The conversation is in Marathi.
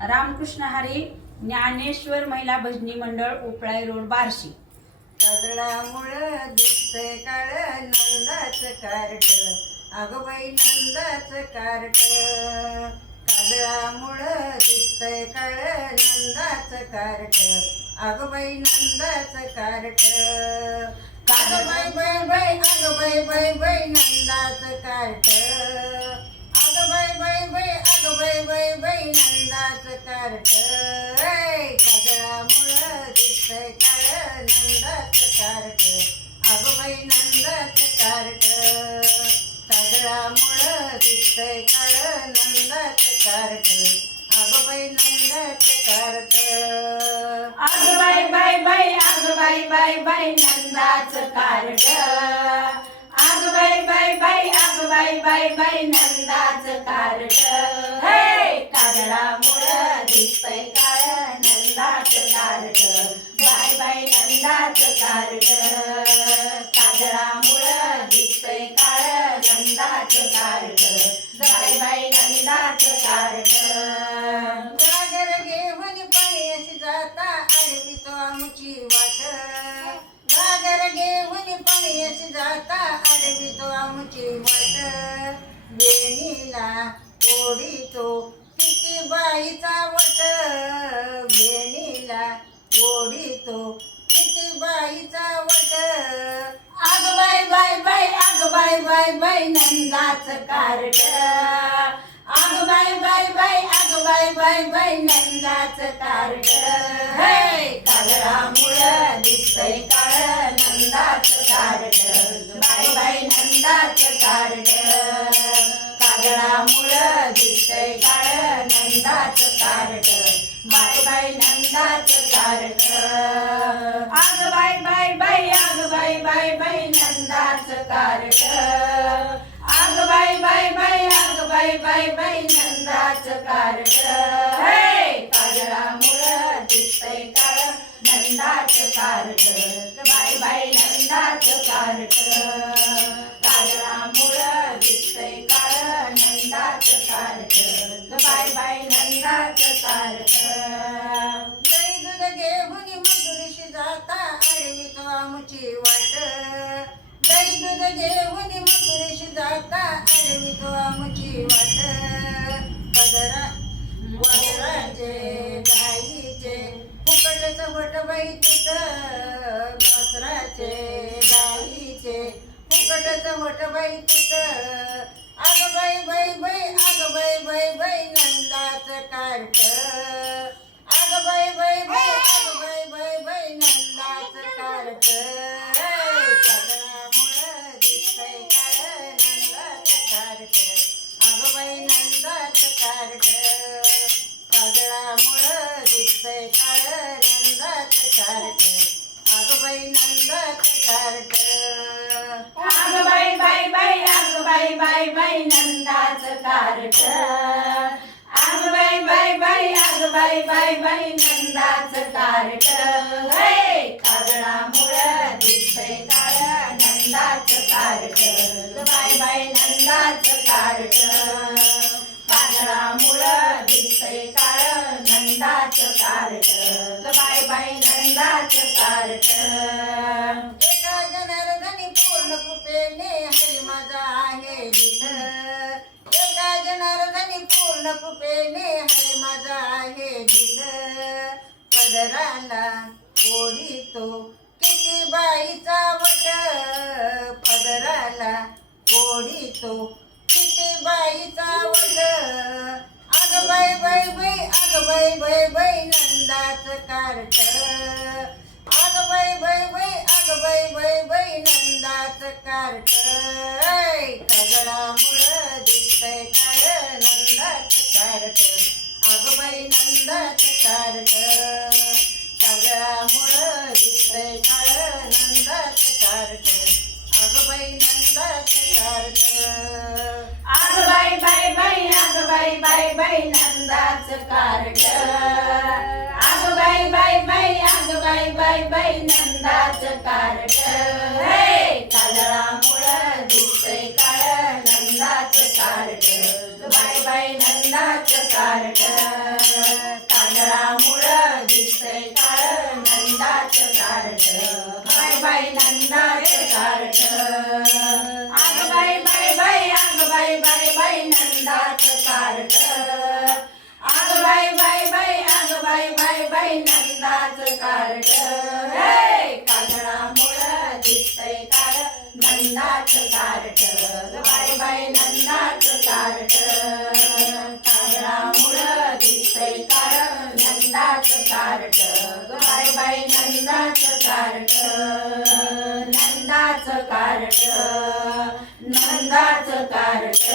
रामकृष्ण हरी ज्ञानेश्वर महिला भजनी मंडळ उपळाई रोड बार्शी। कदळामुळं दिसतंय काळ नंदाचं कार्ट, अगं बाई नंदाचं कार्ट। कदळामुळं दिसतंय काळ नंदाचं कार्ट, अगं बाई नंदाचं कार्ट। अगं बाई बाई बाई, अगं बाई बाई बाई नंदाचं कार्ट, अगं बाई बाई बाई, अगं बाई बाई बाई नंदाचं कार्ट। कदळामुळं दिसतंय काळ नंदाचं कार्ट, अगं बाई नंदाचं कार्ट। कदळामुळं दिसतंय काळ नंदाचं कार्ट, अगं बाई नंदाचं कार्ट। अगं बाई बाई बाई, अगं बाई बाई बाई नंदाचं कार्ट, अगं बाई बाई बाई, अगं बाई बाई बाई नंदाचं कार्ट। हे कदळामुळं दिसतंय काळ नंदाचं कार्ट, बाई बाई नंदाचं कार्ट। कदळामुळं दिसतंय काळ नंदाचं कार्ट, बाई बाई नंदाचं कार्ट। गागर घेऊन पणेशी जाता आडवी तो आमची वाट, गागर घेऊन पणेशी जाता आडवी तो आमची वाट। बेणीला ओढीतो किती बाईचा वट, बेणीला ओढीतो किती बाईचा वट। अगं बाई बाई बाई, अगं बाई बाई बाई नंदाचं कार्ट, अगं बाई बाई बाई, अगं बाई बाई बाई नंदाचं कार्ट। हे कदळामुळं दिसतंय काळ नंदाचं कार्ट, बाई बाई नंदाचं कार्ट। कदळामुळं दिसतंय काळ नंदाचं कार्ट, बाई बाई नंदाचं कार्ट। अगं बाई बाई बाई, अगं बाई बाई बाई नंदाचं कार्ट, अगं बाई बाई बाई, अगं बाई बाई बाई नंदाचं कार्ट। हे कदळामुळं दिसतंय काळ नंदाचं कार्ट, बाई बाई नंदाचं कार्ट। कदळामुळं दिसतंय काळ नंदाचं कार्ट, बाई बाई नंदाचं कार्ट। गाई दूध घेऊन मथुरीशी जाता आडवी तो आमची वाट, गाई दूध घेऊन मथुरीशी जाता आडवी तो आमची वाट। वस्त्राचे गाईचे फुकटच वट बाई तिथं, वस्त्राचे गाईचे फुकटच वट बाई तिथं। अगं बाई बाई बाई, अगं बाई बाई बाई नंदाचं कार्ट, अगं बाई बाई बाई, अगं बाई बाई बाई नंदाचं कार्ट। कदळामुळं दिसतंय काळ नंदाचं कार्ट, अगं बाई नंदाचं कार्ट। कदळामुळं दिसतंय काळ नंदाचं कार्ट, अगं बाई नंदाचं कार्ट। अगं बाई बाई बाई, अगं बाई बाई बाई नंदाचं कार्ट, अगं बाई बाई बाई, अगं बाई बाई बाई नंदाचं कार्ट। हे कदळामुळं दिसतंय काळ नंदाचं कार्ट, बाई बाई नंदाचं कार्ट। कदळामुळं दिसतंय काळ नंदाचं कार्ट, बाई बाई नंदाचं कार्ट। एका जनार्दनी पूर्ण कृपेने हरी माझा आहे जिथ, एका जनार्दनी पूर्ण कृपेने हरी माझा आहे जिथ। पदराला ओढीतो किती बाईचा वट, पदराला ओढीतो किती बाईचा वट। अगं बाई बाई बाई, अगं बाई बाई बाई नंदाचं कार्ट, अगं बाई बाई बाई, अगं बाई बाई बाई नंदाचं कार्ट। कदळामुळं दिसतंय काळ नंदाचं कार्ट, अगं बाई नंदाचं कार्ट। कदळामुळं दिसतंय काळ नंदाचं कार्ट, अगं बाई नंदाचं कार्ट। अगं बाई बाई बाई, अगं बाई बाई बाई नंदाचं कार्ट, अगं बाई बाई बाई, अगं बाई बाई बाई नंदाचं कार्ट। हे कदळामुळं दिसतंय काळ नंदाचं कार्ट, बाई बाई नंदाचं कार्ट। बाई नंदाचं कार्ट अग बाई बाई बाई अग बाई बाई बाई नंदाचं कार्ट अग बाई बाई बाई अग बाई बाई बाई नंदाचं कार्ट हे काजळामुळं दिसतंय काळ नंदाचं कार्ट ग बाई बाई नंदाचं कार्ट काजळामुळं दिसतंय काळ नंदाचं कार्ट ग बाई बाई नंदाचं कार्ट नंदाचं कार्ट नंदाचं कार्ट